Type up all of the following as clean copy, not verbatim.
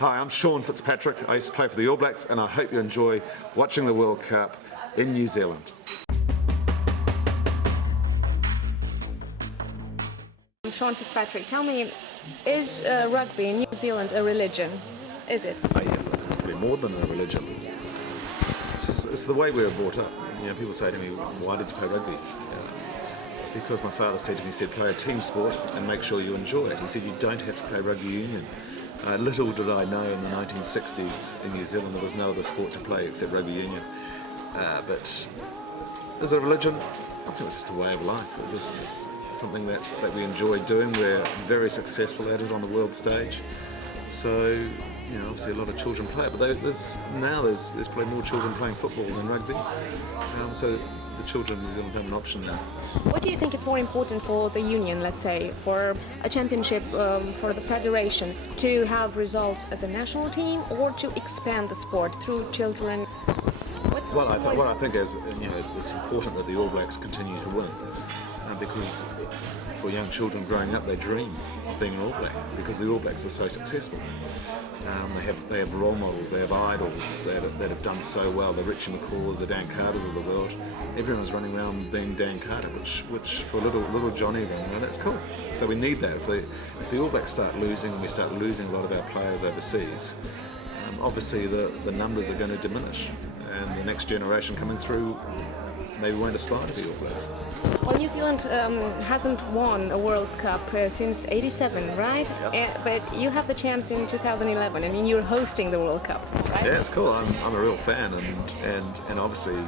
Hi, I'm Sean Fitzpatrick. I used to play for the All Blacks, and I hope you enjoy watching the World Cup in New Zealand. Sean Fitzpatrick, tell me, is rugby in New Zealand a religion? Is it? Oh yeah, look, it's pretty more than a religion. It's the way we were brought up. You know, people say to me, why did you play rugby? Because my father said to me, he said, play a team sport and make sure you enjoy it. He said, you don't have to play rugby union. Little did I know in the 1960s in New Zealand there was no other sport to play except rugby union. But is it a religion? I think it's just a way of life. It's just something that we enjoy doing. We're very successful at it on the world stage. So, you know, obviously a lot of children play it, but there's probably more children playing football than rugby. So the children in New Zealand have an option now. What do you think it's more important for the union, let's say, for a championship, for the federation, to have results as a national team or to expand the sport through children? What I think is, you know, it's important that the All Blacks continue to win, because for young children growing up, they dream of being an All Black because the All Blacks are so successful. They have role models, they have idols that have done so well. The Richie McCaws, the Dan Carters of the world. Everyone's running around being Dan Carter, which for little Johnny, you know, that's cool. So we need that. If the All Blacks start losing, and we start losing a lot of our players overseas, obviously the numbers are going to diminish, and the next generation coming through maybe won't aspire to be All Blacks. Well, New Zealand hasn't won a World Cup since '87, right? Yep. But you have the chance in 2011. I mean, you're hosting the World Cup, right? Yeah, it's cool. I'm a real fan, and obviously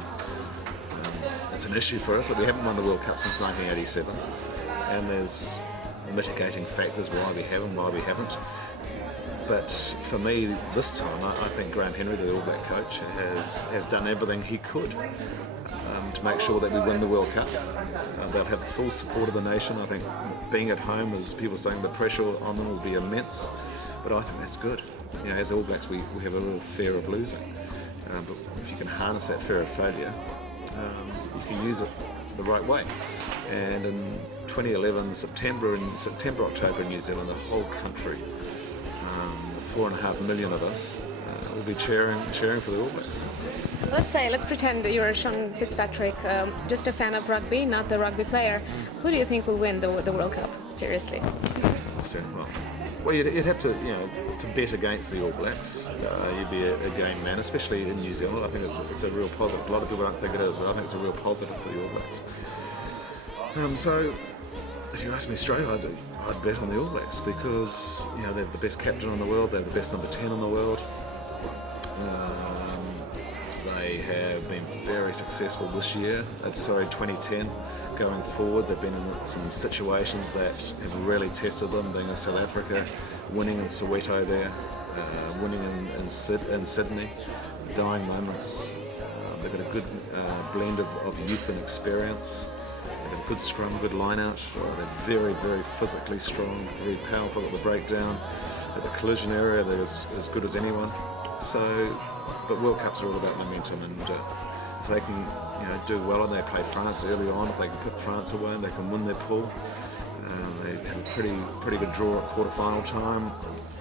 it's an issue for us that we haven't won the World Cup since 1987, and there's mitigating factors why we haven't. But for me, this time, I think Graham Henry, the All Black coach, has done everything he could to make sure that we win the World Cup. They'll have the full support of the nation. I think being at home, as people are saying, the pressure on them will be immense. But I think that's good. You know, as All Blacks, we have a real fear of losing. But if you can harness that fear of failure, you can use it the right way. And in 2011, September, October in New Zealand, the whole country, 4.5 million of us, will be cheering for the All Blacks. Let's pretend that you're Sean Fitzpatrick, just a fan of rugby, not the rugby player. Who do you think will win the World Cup? Seriously. Well, you'd have to, you know, to bet against the All Blacks. You'd be a game man, especially in New Zealand. I think it's a real positive. A lot of people don't think it is, but I think it's a real positive for the All Blacks. So, if you ask me straight, I'd bet on the All Blacks because, you know, they're the best captain in the world. They're the best number 10 in the world. They have been very successful this year, 2010. Going forward, they've been in some situations that have really tested them, being in South Africa, winning in Soweto there, winning in Sydney, dying moments. They've got a good blend of youth and experience. They've got a good scrum, good line-out. They're very, very physically strong, very powerful at the breakdown. At the collision area, they're as good as anyone. So, but World Cups are all about momentum, and if they can, you know, do well and they play France early on, if they can put France away and they can win their pool, they have a pretty good draw at quarter-final time.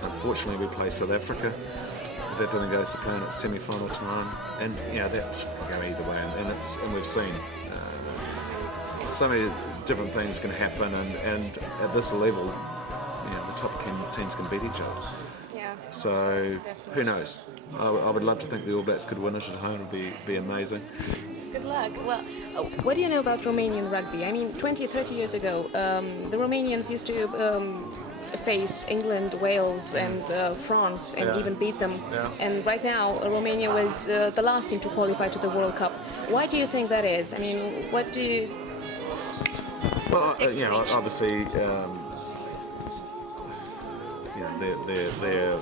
Unfortunately, we play South Africa. If everything goes to plan, it's semi-final time, and you know that can go either way. And we've seen so many different things can happen, and at this level, you know, the top teams can beat each other. Yeah. So who knows? I would love to think the All Blacks could win it at home. It would be amazing. Good luck. Well, what do you know about Romanian rugby? I mean, 20, 30 years ago, the Romanians used to face England, Wales and France and even beat them. Yeah. And right now, Romania was the last team to qualify to the World Cup. Why do you think that is? I mean, what do you... Well, you know, obviously, you know, they're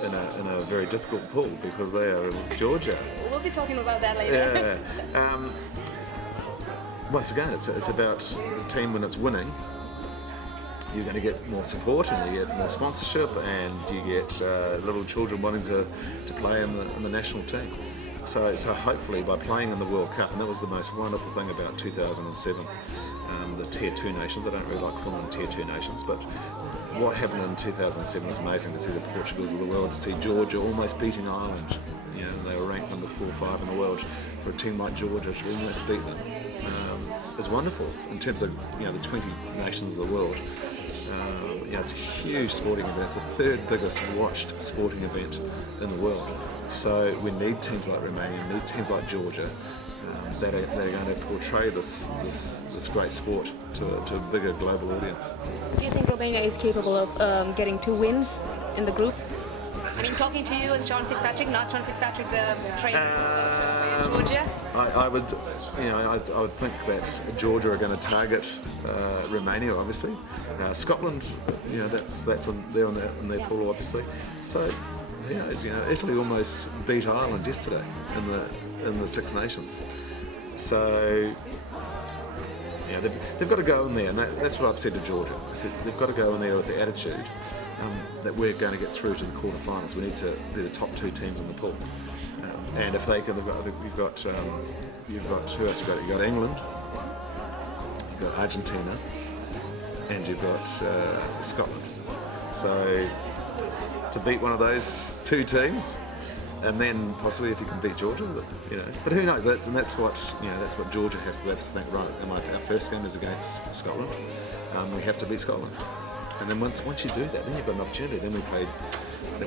in a very difficult pool because they are with Georgia. We'll be talking about that later. Yeah. Once again, it's about the team when it's winning. You're going to get more support and you get more sponsorship, and you get little children wanting to play in the national team. So hopefully by playing in the World Cup, and that was the most wonderful thing about 2007, the Tier 2 nations, I don't really like calling them Tier 2 nations, but what happened in 2007 was amazing to see the Portugals of the world, to see Georgia almost beating Ireland. You know, they were ranked number 4 or 5 in the world. For a team like Georgia to almost beat them is wonderful in terms of, you know, the 20 nations of the world. You know, it's a huge sporting event. It's the 3rd biggest watched sporting event in the world. So we need teams like Romania, we need teams like Georgia that are going to portray this great sport to a bigger global audience. Do you think Romania is capable of getting 2 wins in the group? I mean, talking to you as Sean Fitzpatrick, not Sean Fitzpatrick, the trainer of Georgia. I would think that Georgia are going to target Romania, obviously. Scotland, you know, they're in their pool, obviously. So, yeah, you know, Italy almost beat Ireland yesterday in the Six Nations. So, yeah, they've got to go in there, and that's what I've said to Georgia. I said they've got to go in there with the attitude that we're going to get through to the quarterfinals. We need to be the top 2 teams in the pool, and if they can, you've got who else? You've got England, you've got Argentina, and you've got Scotland. So to beat one of those 2 teams, and then possibly if you can beat Georgia, you know. But who knows? That's what Georgia has to think. Right, our first game is against Scotland. We have to beat Scotland. And then once you do that, then you've got an opportunity. Then we play. Do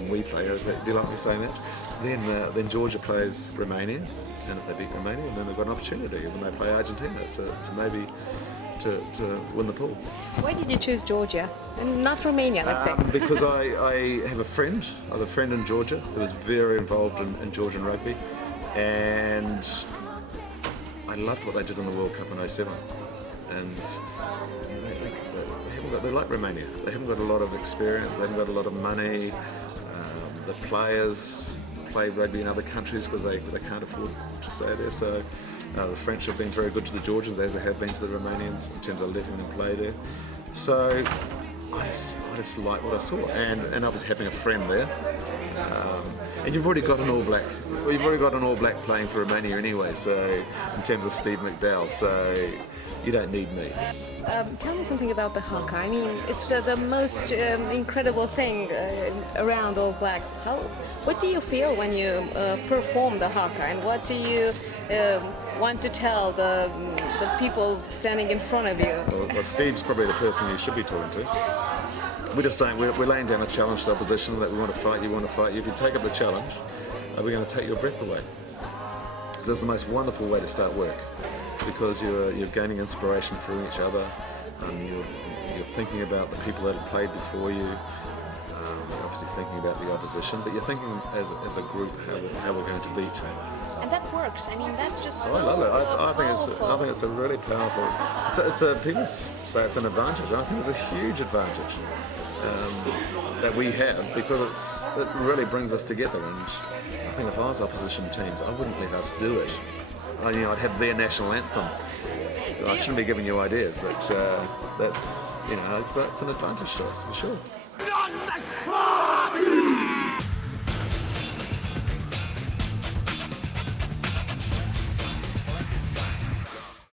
you like me saying that? Then Georgia plays Romania, and if they beat Romania, then they've got an opportunity when they play Argentina to maybe to win the pool. Why did you choose Georgia and not Romania? Let's say. Because I have a friend. I have a friend in Georgia who was very involved in Georgian rugby, and I loved what they did in the World Cup in '07. And they're like Romania. They haven't got a lot of experience. They haven't got a lot of money. The players play rugby in other countries because they can't afford to stay there. So the French have been very good to the Georgians, as they have been to the Romanians in terms of letting them play there. So I just like what I saw, and I was having a friend there. And you've already got an All Black. You've already got an All Black playing for Romania anyway. So in terms of Steve McDowell, so you don't need me. Tell me something about the haka. I mean, it's the most incredible thing around All Blacks. What do you feel when you perform the haka, and what do you want to tell the people standing in front of you? Well, Steve's probably the person you should be talking to. We're just saying we're laying down a challenge to opposition that we want to fight. You want to fight. If you take up the challenge, we're going to take your breath away. This is the most wonderful way to start work, because you're gaining inspiration from each other. You're thinking about the people that have played before you. You're obviously thinking about the opposition, but you're thinking as a group how we're going to beat. And that works. I mean, that's just. I love it. I think it's a really powerful. People say it's an advantage. I think it's a huge advantage that we have, because it really brings us together. And I think if I was opposition teams, I wouldn't let us do it. I'd have their national anthem. I shouldn't be giving you ideas, but it's an advantage to us for sure.